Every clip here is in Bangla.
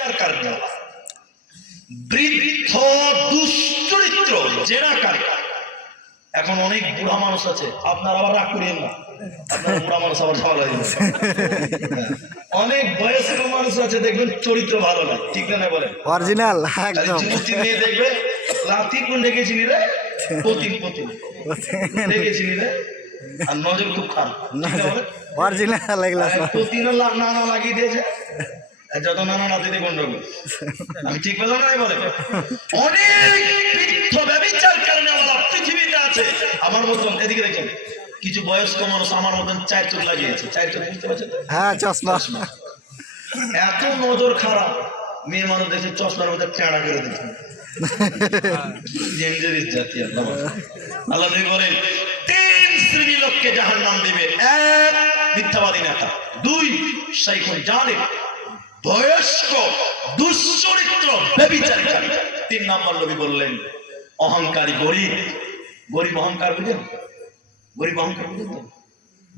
কারণে বৃদ্ধ দুশ্চরিত্র জেনাকারী এখন অনেক বুড়া মানুষ আছে আপনারা আবার রাগ করিয়েন না। আপনারা বুড়া মানুষ আবার ঝামেলা হয়ে। অনেক বয়স্ক মানুষ আছে দেখবেন চরিত্র ভালো না ঠিক না না বলেন? অরিজিনাল একদম। দেখবে লাথি কোন ডেকেছিলি রে রে আর নজর খুব খারাপ না? অরিজিনাল। প্রতিদিনও লা- লাগিয়ে দিয়েছে। যত নানা নাতিতে গন্ডগোল। আমি ঠিক বললাম না বলে? অনেক বৃদ্ধ ব্যবচার কারণে আমার পৃথিবীতে আছে। আমার মতন এদিকে দেখেন কিছু বয়স্ক মানুষ আমার মতন চার চোখ লাগিয়েছে। চার চোখ বুঝতে পারছেন? হ্যাঁ চশমা। এত নজর খারাপ মেয়ে মানুষ দেখে চশমার মধ্যে টেঁড়া করে দিচ্ছে ডেঞ্জারিস জাতি আল্লাহ আল্লাহ বলেন তিন শ্রেণি লোককে জাহার নাম দেবে। এক মিথ্যাবাদী নেতা দুই শাইখুন জালিম। বয়স্ক দুশ্চরিত্র ব্যভিচারকারী তিন নম্বর নবী বললেন অহংকারী গরিব। গরিব অহংকার বুঝেন? গরিব অহংকার বুঝেন তো?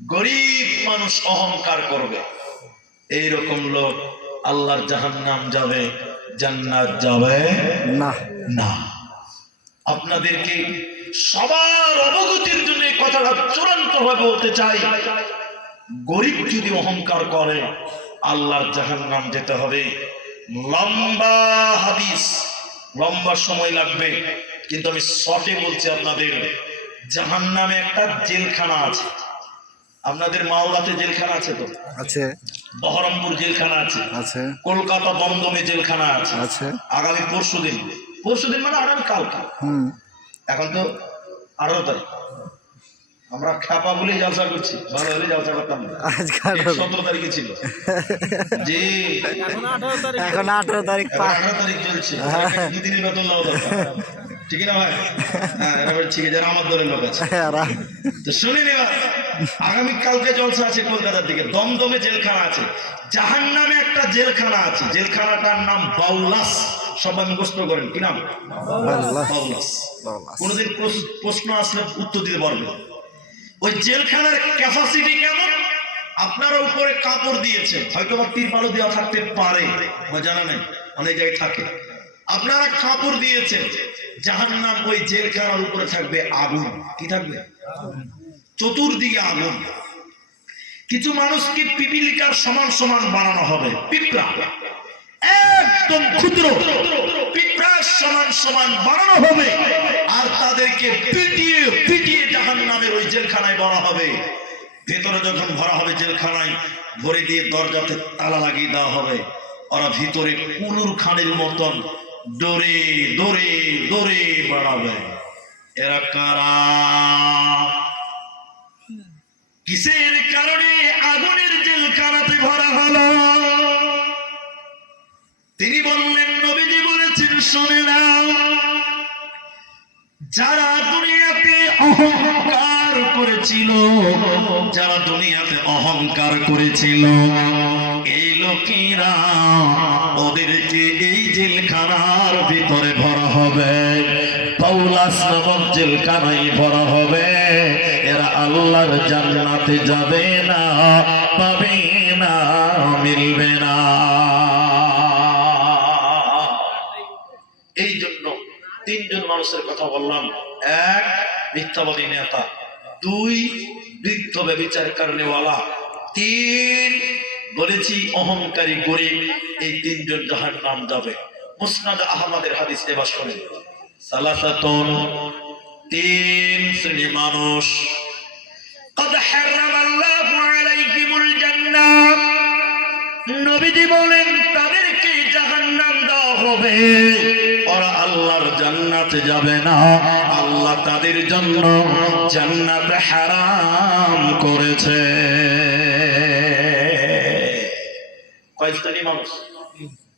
গরিব মানুষ অহংকার করবে। এইরকম লোক আল্লাহর জাহান্নাম যাবে জান্নাত যাবে না। না। আপনাদেরকে সবার অবগতির জন্য এই কথাটা চূড়ান্ত ভাবে বলতে চাই। গরিব যদি অহংকার করে আল্লাহর জাহান্নাম যেতে হবে। লম্বা হাদিস লম্বা সময় লাগবে। কিন্তু আমি শর্টে বলছি আপনাদের জাহান্নামে একটা জেলখানা আছে। আপনাদের মাওলাতে জেলখানা আছে তো? আছে। বহরমপুর জেলখানা আছে। আছে। কলকাতা দমদমে জেলখানা আছে। আছে। আগামী পরশু দিন পরশু দিন মানে আগামী কালকা। হুম। এখন তো আঠারো তারিখ। আমরা খ্যাপা বলে জলসা করছি ভালো হলে জলসা করতাম না। আজকাল সতেরো তারিখে ছিল। জি। এখন আঠারো তারিখ। আঠারো তারিখ চলছে। দুদিনের বেতন নেওয়া দরকার। ঠিক না ভাই? হ্যাঁ ঠিক আছে যারা আমার দলের লোক আছে। তো শুনে আগামী কালকে জলসা আছে কলকাতার দিকে। দমদমে জেলখানা আছে। জাহান নামে একটা জেলখানা আছে। জেলখানাটার নাম বাউলাস। সবাই মুখস্থ করেন। কি নাম? বাউলাস। কোনোদিন প্রশ- প্রশ্ন আসলে উত্তর দিতে পারবে ওই জেলখানার ক্যাপাসিটি কেমন? আপনারা উপরে কাপড় দিয়েছে, হয়তো বা তিরপালও দেওয়া থাকতে পারে বা জানা নেই, অনেক জায়গায় থাকে। আপনারা কাপড় দিয়েছেন যাহার নাম ওই জেলখানার উপরে থাকবে আগুন। কি থাকবে? চতুর্দিকে আগুন। কিছু মানুষকে পিপিলিকার সমান সমান বানানো হবে, পিঁপড়া। একদম ক্ষুদ্র। পিঁপড়ার সমান সমান বানানো হবে। আর তাদেরকে পিটিয়ে পিটিয়ে জাহান নামের ওই জেলখানায় ভরা হবে। ভেতরে যখন ভরা হবে জেলখানায়, ভরে দিয়ে দরজাতে তালা লাগিয়ে দেওয়া হবে। ওরা ভিতরে কুলুর খানের মতন দৌড়ে দরে দরে বেড়াবে। এরা কারা? কিসের কারণে আগুনের জেলখানাতে যারা দুনিয়াতে অহংকার করেছিল, যারা দুনিয়াতে অহংকার করেছিল, এই লোকেরা ওদেরকে এই জেলখানার ভিতরে ভরা হবে পৌলাস নামক জেলখানায় ভরা হবে। এরা আল্লাহর জান্নাতে যাবে না, পাবে না, মিলবে না এই জন্য তিনজন মানুষের কথা বললাম এক মিথ্যাবাদী নেতা দুই বৃদ্ধ ব্যবচার কারণে ওয়ালা তিন বলেছি অহংকারী গরিব এই তিনজন যাহার নাম যাবে মুসনাদ আহমদের হাদিস এবার শোনেন সালাসাতুন তিন শ্রেণী মানুষ قد حرم الله عليكم الجنة নবীজি বলেন তাদেরকে জাহান্নাম দেওয়া হবে ওরা আল্লাহর জান্নাতে যাবে না। আল্লাহ তাদের জন্য জান্নাত হারাম করেছে। কয় শ্রেণি মানুষ?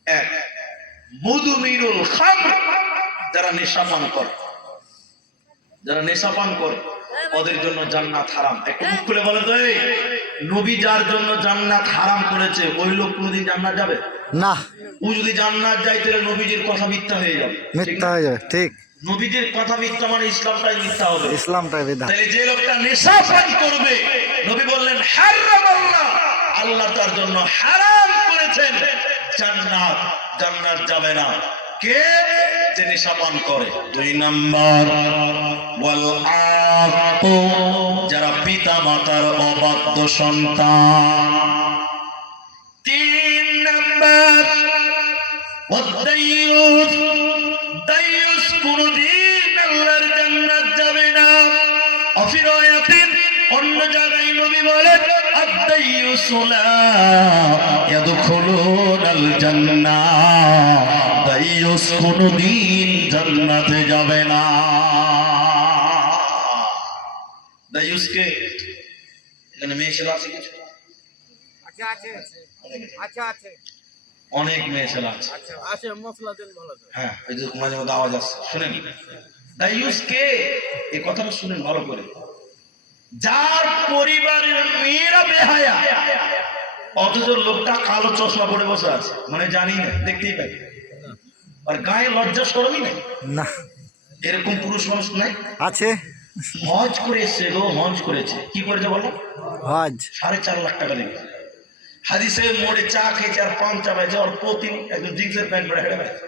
এক। মুদুমিনুল খামর যারা নেশা পান করে। যারা নেশা পান করে ওদের জন্য জান্নাত হারাম। একটু মুখ খুলে বলে তো এই, নবী যার জন্য জান্নাত হারাম করেছে ওই লোক কোনোদিন জান্নাত যাবে? না। ও যদি জান্নাত যায় তাহলে নবীজির কথা মিথ্যা হয়ে যাবে। মিথ্যা হয়ে যাবে ঠিক। নবীজির কথা মিথ্যা মানে ইসলামটাই মিথ্যা হবে। ইসলামটাই বিধান তাহলে যে লোকটা নেশা পান করবে নবী বললেন হারাম আল্লাহ। আল্লাহ তার জন্য হারাম করেছেন। জান্নাত জান্নাত যাবে না। কে? নেশা পান করে। দুই নাম্বার যারা পিতা মাতার অবাধ্য সন্তান। তিন নাম্বার কোনদিন আল্লাহর জান্নাত যাবে না। অফিরায়াতিন অন্য জায়গায় নবী বলেন আদাইয়ুস লা ইয়াদখুলুনাল জান্নাহ দাইয়ুস কোনদিন জান্নাতে যাবে না। দাইয়ুসকে এখানে মেয়ে ছেলে আছে কিছু? আচ্ছা আছে। আচ্ছা আছে। অনেক মেয়ে ছেলে আছে। আচ্ছা আছে মশলা তেল ভালো হ্যাঁ এই যে মাঝে মধ্যে আওয়াজ আসছে শুনেন। দাইয়ুস কে এই কথাটা শুনেন ভালো করে। যার পরিবারের মেয়েরা বেহায়া অথচ লোকটা কালো চশমা পরে বসে আছে মানে জানি না দেখতেই পাই। আর গায়ে লজ্জা সরমই নেই? না। এরকম পুরুষ মানুষ নাই? আছে। হজ করে এসছে গো হজ করেছে। কি করেছে বলো? হজ। সাড়ে চার লাখ টাকা লেগেছে হাদিসে মোড়ে চা খেয়েছে আর পান চাপাইছে আর প্রতি একদম জিন্সের প্যান্ট পরে হেঁটে বেড়াচ্ছে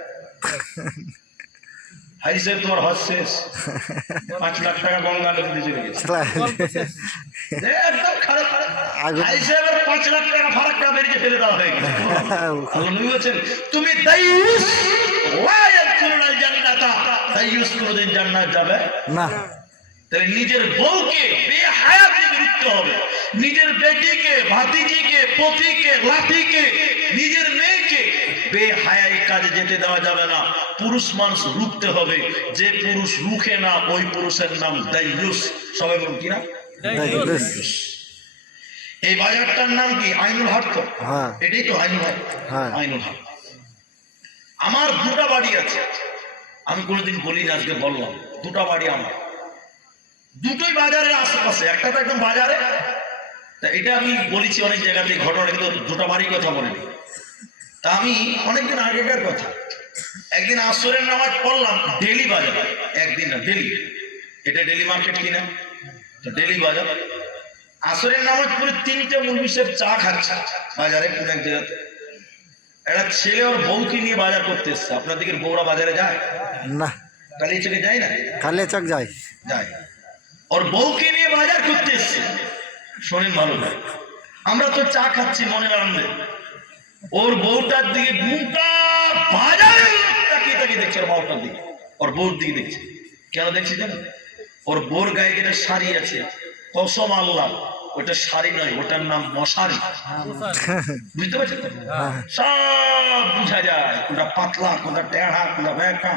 হাদিসে তোমার হজ শেষ। পাঁচ লাখ টাকা গঙ্গা নদীতে চলে গেছে। একদম খারাপ খারাপ আগুন- পাঁচ লাখ টাকা ফারাকটা বেরিয়ে ফেলে দেওয়া হয়ে গেছে। আল্লাহ বলছেন তুমি দাইয়ুস লা ইয়াদখুলুনাল জান্নাতা। দাইয়ুস কোনদিন জান্নাত যাবে? না। তাহলে নিজের বউকে বেহায়াতে বিরুদ্ধে হবে। নিজের বেটিকে ভাতিজিকে পতিকে লাতিকে নিজের মেয়েকে বেহায়াই কাজে যেতে দেওয়া যাবে না। পুরুষ মানুষ রুখতে হবে। যে পুরুষ রুখে না ওই পুরুষের নাম দাইয়ুস সবাই বলুন কি না দাইয়ুস। এই বাজারটার নাম কি? আইনুল হাট তো? হ্যাঁ। এটাই তো আইনুল হাট হ্যাঁ। আইনুল হাট আমার দুটা বাড়ি আছে। আমি কোনোদিন বলি না আজকে বললাম। দুটা বাড়ি আমার। দুটোই বাজারের আশেপাশে। একটা তো একদম বাজারে। তা এটা আমি বলেছি অনেক জায়গাতে ঘটনা কিন্তু দুটো বাড়ির কথা বলিনি। তা আমি অনেকদিন আগেকার কথা। একদিন আসরের নামাজ পড়লাম ডেলি বাজার। একদিন না ডেলি এটা ডেলি মার্কেট কিনা? তো ডেলি বাজার। আসরের নামাজ পড়ে তিনটে মুরগিসের চা খাচ্ছে বাজারে কোন এক জায়গাতে। একটা ছেলে ওর বউকে নিয়ে বাজার করতে এসছে। আপনার দিকের বউরা বাজারে যায়? না। কালী চোখে যায় না? কালে চক যায়। যায়। ওর বউকে নিয়ে বাজার করতে এসছে। শোনেন ভালো করে। আমরা তো চা খাচ্ছি মনের আনন্দে। ওর বউটার দিকে ঘুমটা বাজারে তাকিয়ে তাকিয়ে দেখছে? ওর বউটার দিকে। ওর বউর দিকে দেখছে। কেন দেখছি জানেন? ওর বোর গায়ে যেটা শাড়ি আছে কসম আল্লাহ ওটা শাড়ি নয় ওটার নাম মশারি। বুঝতে পারছেন? সব বুঝা যায় কোনটা পাতলা কোনটা টেড়া কোনটা ব্যাকা।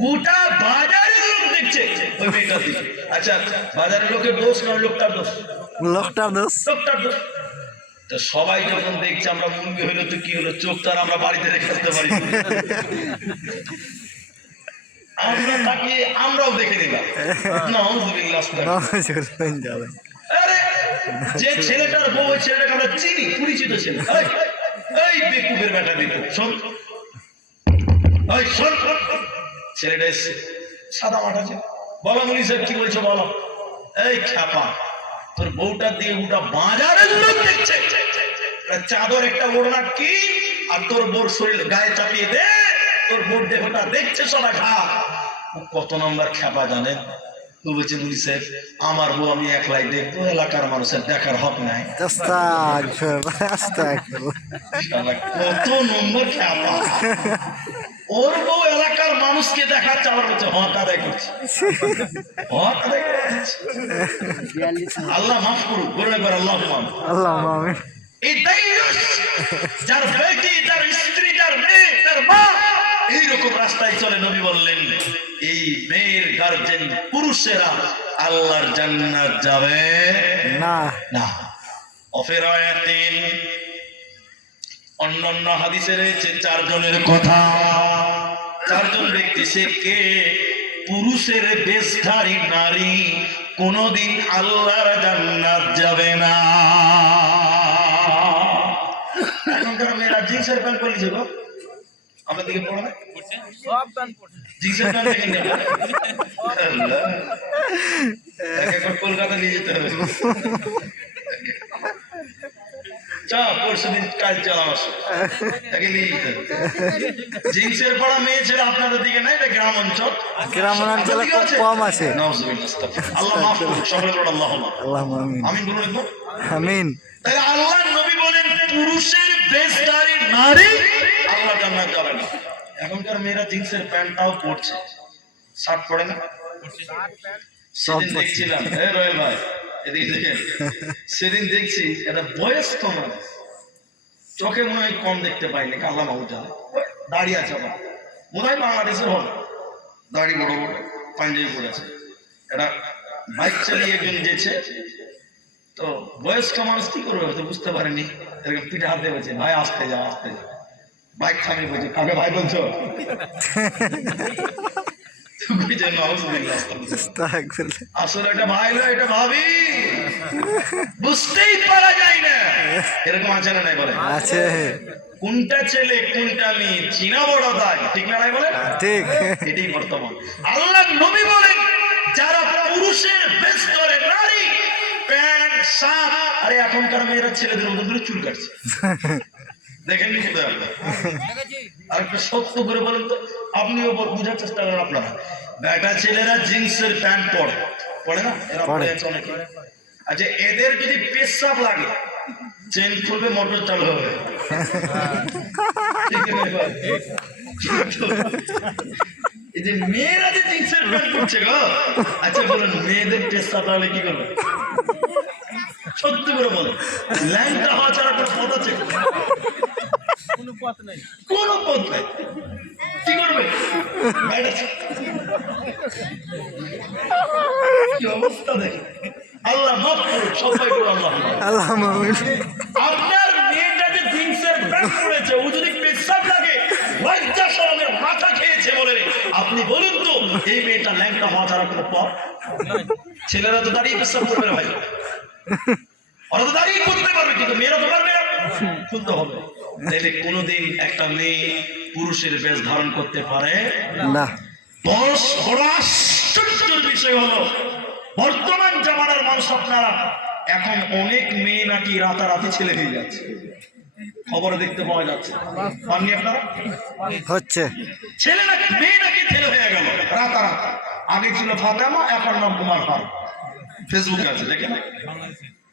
গোটা বাজারের লোক দেখছে ওই মেয়েটার দিকে। আচ্ছা বাজারের লোকের দোষ নয় লোকটার দোষ? লোকটার দোষ। লোকটার দোষ। তো সবাই যখন দেখছে আমরা মুরগি হইল তো কি হলো? চোখ তার আমরা বাড়িতে রেখে আসতে পারি তাকিয়ে আমরাও দেখে নিলাম। আরে যে ছেলেটার বউ ওই ছেলেটাকে আমরা চিনি পরিচিত ছেলে। এই, বেকুবের বেটা শোন। এই শোন। ছেলেটা এসছে। সাদা মাঠ বলো মুনি সাহেব কি বলছো বলো? এই খ্যাপা তোর বউটার দিয়ে ওটা বাজারের লোক দেখছে। চাদর একটা ওড়না কি আর তোর বোর শরীর গায়ে চাপিয়ে দে। তোর বোর দেহটা দেখছে সবাই খা। কত নম্বর খ্যাপা জানেন? তো বলছে মুনি সাহেব আমার বউ আমি একলাই দেখব এলাকার মানুষের দেখার হক নাই। আস্তাগফিরুল্লাহ আস্তাগফিরুল্লাহ শালা কত নম্বর খ্যাপা ওর বউ এলাকার মানুষকে দেখাচ্ছে আবার বলছে হক আদায় করছে। হক আদায় করছে। আল্লাহ মাফ করুক বলে একবার আল্লাহ আল্লাহ আমিন যার বেটি যার স্ত্রী যার মেয়ে যার মা এইরকম রাস্তায় চলে নবী বললেন এই মেয়ের গার্জেন পুরুষেরা আল্লাহর জান্নাত যাবে না। না। অফেরায়াতিন অন্যান্য হাদিসে রয়েছে চারজনের কথা। চারজন ব্যক্তি সে কে? পুরুষের বেশধারী নারী কোনদিন আল্লাহর জান্নাত যাবে না। এখনকার মেয়েরা জিন্সের প্যান্ট পরেছে গো। আমার দিকে পড়বে? সব গান পড়ছে। কলকাতা নিয়ে যেতে হবে। চা পরশু দিন আসো তাকে নিয়ে যেতে জিন্সের পড়া মেয়ে ছেলে আপনাদের দিকে নাই এটা গ্রাম অঞ্চল। গ্রাম অঞ্চলে কম আছে। আল্লাহ মাফ করুন সকলে আল্লাহ আল্লাহ আমিন আমি বলুন একবার। আমিন। তাহলে আল্লাহ নবী বলেন পুরুষের বেশধারী নারী আল্লাহ জান্নাত যাবে না। এখনকার মেয়েরা জিন্সের প্যান্টটাও পরছে। শার্ট পরে না? দেখছিলাম। এ রয়েল ভাই। সেদিন দেখছি একটা বয়স্ক মানুষ, চোখে মনে হয় কম দেখতে পাইনি আল্লাহ মাহু জানে। দাঁড়িয়ে আছে আবার। মনে হয় বাংলাদেশের হবে দাড়ি বড় বড় পাঞ্জাবি পড়েছে এটা বাইক চালিয়ে একজন যেছে তো বয়স্ক মানুষ কি করবে হয়তো বুঝতে পারেনি। এরকম পিঠে হাতে বলছে, ভাই, আসতে যাও আসতে যাও বাইক থামিয়ে বলছে, কাকে ভাই বলছো? আসলে এটা ভাই নয় এটা ভাবি। বুঝতেই পারা যায় না। এরকম আছে না নাই বলে। আছে। কোনটা ছেলে কোনটা মেয়ে চিনা বড় দায় ঠিক না নাই বলে? ঠিক। এটাই বর্তমান। আল্লাহ নবী বলেন যারা পুরুষের বেশ করে নারী প্যান্ট শার্ট আরে এখনকার মেয়েরা ছেলেদের মতো করে চুল কাটছে। দেখেননি কোথায় আর একটু সত্য করে বলেন তো আপনিও বোঝার চেষ্টা করেন আপনারা। বেটা ছেলেরা জিন্সের প্যান্ট পরে। পরে না? এরা পরে। পরে। আছে অনেকে। আচ্ছা এদের যদি পেশাব লাগে চেন খুলবে মোটর চালু হবে? এই যে মেয়েরা যে জিন্সের প্যান্ট পরছে গো। আচ্ছা বলুন মেয়েদের পেশাব লাগলে কি করবে? সত্যি করে বলে ল্যাংটা হওয়া ছাড়া কোনো পথ আছে? কোনো পথ নেই। কোনো পথ নেই। কি করবে? কি অবস্থা দেখে আল্লাহ মাফ করুন সবাই আল্লাহ আল্লাহ আপনার মেয়েটা যে জিন্সের প্যান্ট ও যদি পেশাব লাগে লজ্জা শরমের মাথা খেয়েছে বলে আপনি বলুন তো এই মেয়েটা ল্যাংটা হওয়া ছাড়া কোনো পথ? ছেলেরা তো দাঁড়িয়ে পেশাব করবে না ভাই। ওরা তো দাঁড়িয়ে করতে পারবে কিন্তু মেয়েরা তো পারবে না। খুলতে হবে। তাইলে কোনোদিন একটা মেয়ে পুরুষের বেশ ধারণ করতে পারে না। বড় আশ্চর্যের বিষয় হলো বর্তমান জামানার মানুষ আপনারা এখন অনেক মেয়ে নাকি রাতারাতি ছেলে হয়ে যাচ্ছে। খবরে দেখতে পাওয়া যাচ্ছে। পাননি আপনারা? হচ্ছে। ছেলে নাকি মেয়ে নাকি ছেলে হয়ে গেল রাতারাতি। আগে ছিল ফাতেমা এখন নাম কুমার খান ফেসবুকে আছে দেখেন।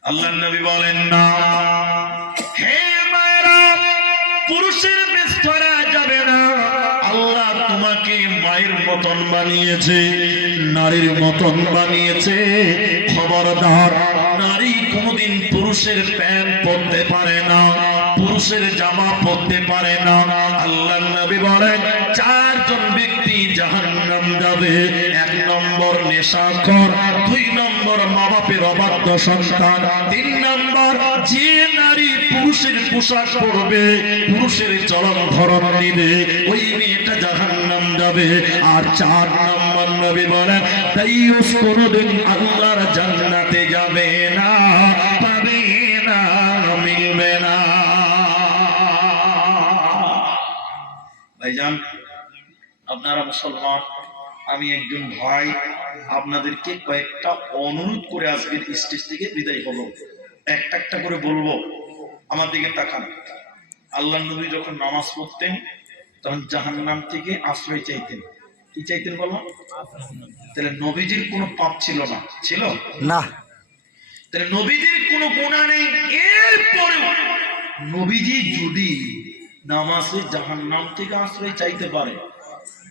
আল্লাহ নবী বলেন না। হে বানিয়েছে, নারীর মতন বানিয়েছে। খবরদার, নারী কোনোদিন পুরুষের প্যান্ট পরতে পারে না, পুরুষের জামা পরতে পারে না। আল্লাহ নবী বলেন, চারজন ব্যক্তি জাহান্নাম যাবে। এক নম্বর নেশাখর, দুই নম্বর মা বাপের অবাধ্য সন্তান, তিন নম্বর যে নারী পুরুষের পোশাক পরবে, পুরুষের চলন ধরন নিবে। ওই মেয়েটা জাহান্নাম যাবে। আর চার নম্বর নবী বলেন তাইয়ুস কোনোদিন আল্লাহর জান্নাতে যাবে না, পাবে না, মিলবে না। ভাইজান, আপনারা মুসলমান, আমি একজন ভাই, আপনাদেরকে কয়েকটা অনুরোধ করে আজকের স্টেজ থেকে বিদায় হলো। একটা একটা করে বলব, আমার দিকে তাকান। আল্লাহ নবী যখন নামাজ পড়তেন তখন জাহান্নাম থেকে আশ্রয় চাইতেন। কি চাইতেন বললাম তাহলে নবীজির কোনো পাপ ছিল না। ছিল? না। তাহলে নবীজির কোনো গুণা নেই। এরপরেও নবীজি যদি নামাজে জাহান্নাম থেকে আশ্রয় চাইতে পারে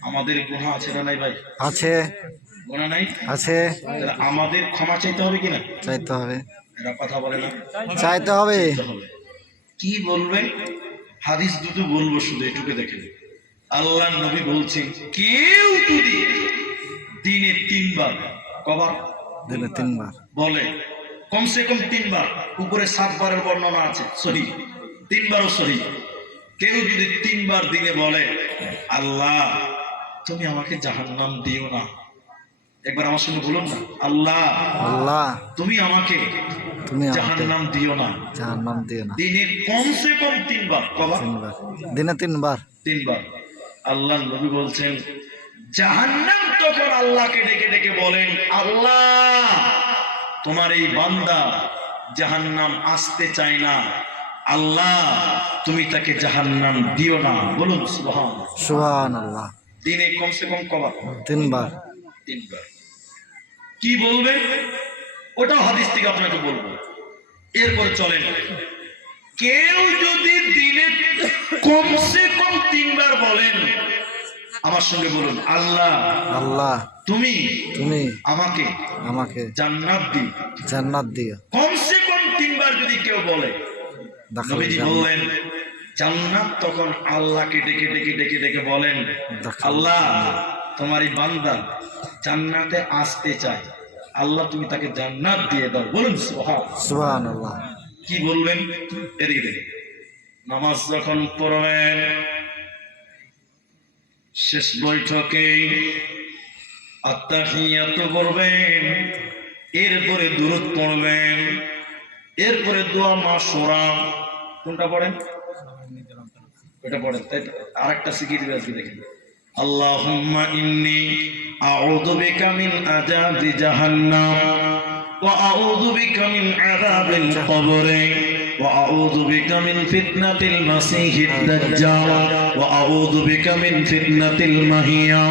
আমাদের গুণা আছে না নাই ভাই? আছে। গুণা নাই? আছে। তাহলে আমাদের ক্ষমা চাইতে হবে কিনা? চাইতে হবে। এরা কথা বলে না। চাইতে হবে। কি বলবেন হাদিস দুটো বলব শুধু এটুকু দেখে। আল্লাহ নবী বলছেন কেউ যদি দিনে তিনবার কবার দিনে তিনবার। বলে কমসে কম তিনবার উপরে সাতবারের বর্ণনা আছে সহি। তিনবারও সহি। কেউ যদি তিনবার দিনে বলে আল্লাহ তুমি আমাকে জাহান্নাম দিও না। একবার আমার সঙ্গে বলুন না আল্লাহ আল্লাহ তুমি আমাকে তুমি জাহান্নাম দিও না। যার নাম দিও না। দিনে কমসে কম তিনবার কবার। তিনবার। দিনে তিনবার। তিনবার। আল্লাহ নবী বলছেন জাহান্নাম তখন আল্লাহকে ডেকে ডেকে বলেন আল্লাহ তোমার এই বান্দা জাহান্নাম আসতে চায় না। আল্লাহ তুমি তাকে জাহান্নাম দিও না। বলুন সুবহান সুহান আল্লাহ দিনে কমসে কম কবার? তিনবার। তিনবার। কি বলবেন ওটা হাদিস থেকে আপনাকে বলব। এরপরে চলেন। কেউ যদি দিনে কমসে কম তিনবার বলেন আমার সঙ্গে বলুন আল্লাহ আল্লাহ তুমি তুমি আমাকে আমাকে জান্নাত দি জান্নাত দিও। কমসে কম তিনবার যদি কেউ বলে নবীজি। বললেন জান্নাত তখন আল্লাহকে ডেকে ডেকে ডেকে ডেকে বলেন আল্লাহ এই বান্দা জান্নাতে আসতে চায়। আল্লাহ তুমি তাকে জান্নাত দিয়ে দাও। বলুন সুবহান সুহান আল্লাহ কি বলবেন? এদিকে নামাজ যখন পড়বেন, শেষ বৈঠকে আত্মাহিয়াত করবেন, এরপরে দূরত পড়বেন, এরপরে দোয়া মাসোরা কোনটা পড়েন? এটা পড়েন, তাই তো? আরেকটা শিখিয়ে দিবে আজকে দেখেন। আল্লাহুম্মা ইন্নি আউযু বিকা মিন আযাবি জাহান্নাম। ওয়া আউযু বিকা মিন আযাবিল কবর ওয়া আউযু বিকা মিন ফিতনাতিল মাসিহিদ দাজ্জাল ওয়া আউযু বিকা মিন ফিতনাতিল মাহিয়া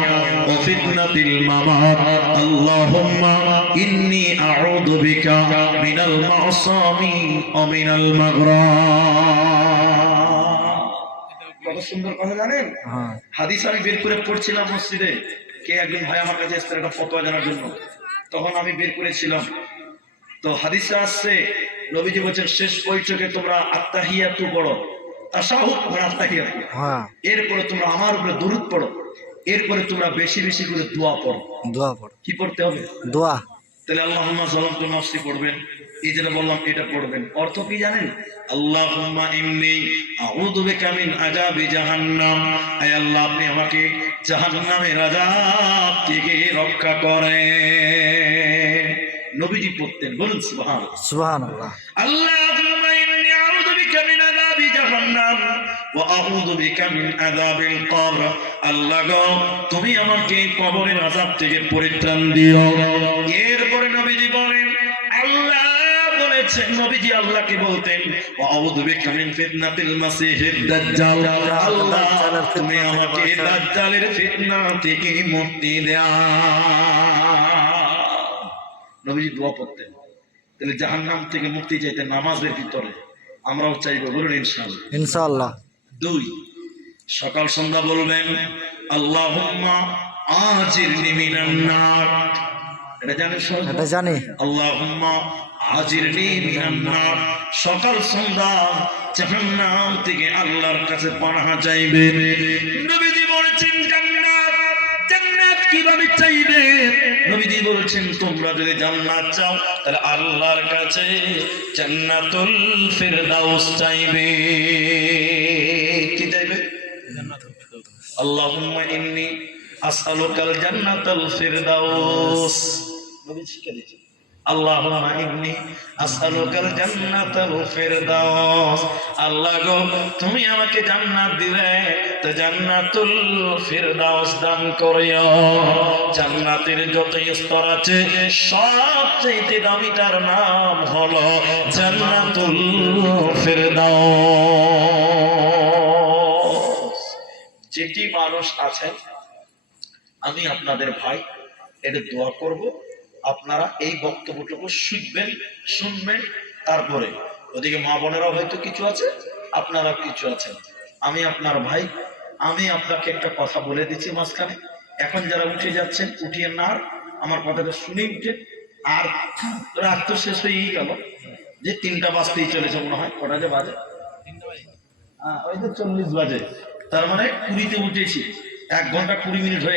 ওয়া ফিতনাতিল মামাত আল্লাহুম্মা ইন্নি আউযু বিকা মিনাল মাসামি ওয়া মিনাল মাগরাম কত সুন্দর কথা জানেন? হ্যাঁ। হাদিস আমি বের করে পড়ছিলাম মসজিদে। কে একজন ভাই আমার কাছে একটা ফতোয়া জানার জন্য? তখন আমি বের করেছিলাম। তো হাদিসে আসছে নবীজি বলছেন শেষ বৈঠকে তোমরা আত্মাহিয়াতু পড়ো। তাসাহুদ মানে আত্মাহিয়াতু হ্যাঁ। এরপরে তোমরা আমার উপরে দরুদ পড়ো। এরপরে তোমরা বেশি বেশি করে দোয়া পড়ো। দোয়া পড়ো। কি পড়তে হবে? দোয়া। তাহলে আল্লাহুম্মা যালামতু নাফসি পড়বেন। এই যেটা বললাম এটা পড়বেন। অর্থ কি জানেন? আল্লাহুম্মা ইন্নী আউযু বিকা মিন আযাবি জাহান্নাম। আয় আল্লাহ আপনি আমাকে জাহান্নামের আযাব থেকে রক্ষা করেন। নবীজি পড়তেন বলুন সুবহানাল্লাহ। আল্লাহ আল্লাহুম্মা ইন্নী আউযু বিকা মিন আযাবি জাহান্নাম ওয়া আউযু বিকা মিন আযাবিল কবর। আল্লাহ গো তুমি আমাকে কবরের আযাব থেকে পরিত্রাণ দিও। এরপরে নবীজি বলেন আল্লাহ বলেছেন নবীজি আল্লাহকে বলতেন ওয়া আউযু বিকা মিন ফিতনাতিল মাসিহিদ দাজ্জাল আল্লাহ তুমি আমাকে দাজ্জালের ফিতনা থেকে মুক্তি দাও নবীজি দোয়া পড়তেন তাহলে জাহান্নাম থেকে মুক্তি চাইতে নামাজের ভিতরে আমরাও চাইব বলুন ইনশাল্লাহ ইনশাল্লাহ দুই সকাল সন্ধ্যা বলবেন আল্লাহুম্মা আজিরনি মিনান নার। এটা জানেন এটা জানি। আল্লাহুম্মা আজিরনি মিনান নার। সকাল সন্ধ্যা জাহান্নাম থেকে আল্লাহর কাছে পানাহা চাইবে নবীজি কীভাবে চাইবে? নবীজি বলেছেন, তোমরা যদি জান্নাত চাও, তাহলে আল্লাহর কাছে জান্নাতুল ফেরদাউস চাইবে। কি চাইবে? আল্লাহুম্মা ইন্নী আসআলুকাল জান্নাতুল ফেরদাউস। নবীজি শিখে দিয়েছেন। জান্নাতাল ফিরদাউস। আল্লাহ গো, তুমি আমাকে জান্নাত দিলে, তো জান্নাতুল ফিরদাউস দান করিও। জান্নাতের যত স্তর আছে সবচেয়ে দামিটার নাম হলো জান্নাতুল যেটি মানুষ আছেন, আমি আপনাদের ভাই এটা দোয়া করব। আপনারা এই বক্তব্যটুকু শিখবেন শুনবেন তারপরে। ওদিকে মা বোনেরাও হয়তো কিছু আছে আপনারা কিছু আছেন। আমি আপনার ভাই আমি আপনাকে একটা কথা বলে দিচ্ছি মাঝখানে। এখন যারা উঠে যাচ্ছেন উঠিয়ে না আমার কথাটা শুনে উঠে। আর রাত তো শেষ হয়েই গেল। যে তিনটা বাজতেই চলেছে মনে হয়। কটা যে বাজে? হ্যাঁ, ওই তো চল্লিশ বাজে। তার মানে কুড়িতে উঠেছি। এক ঘণ্টা কুড়ি মিনিট হয়ে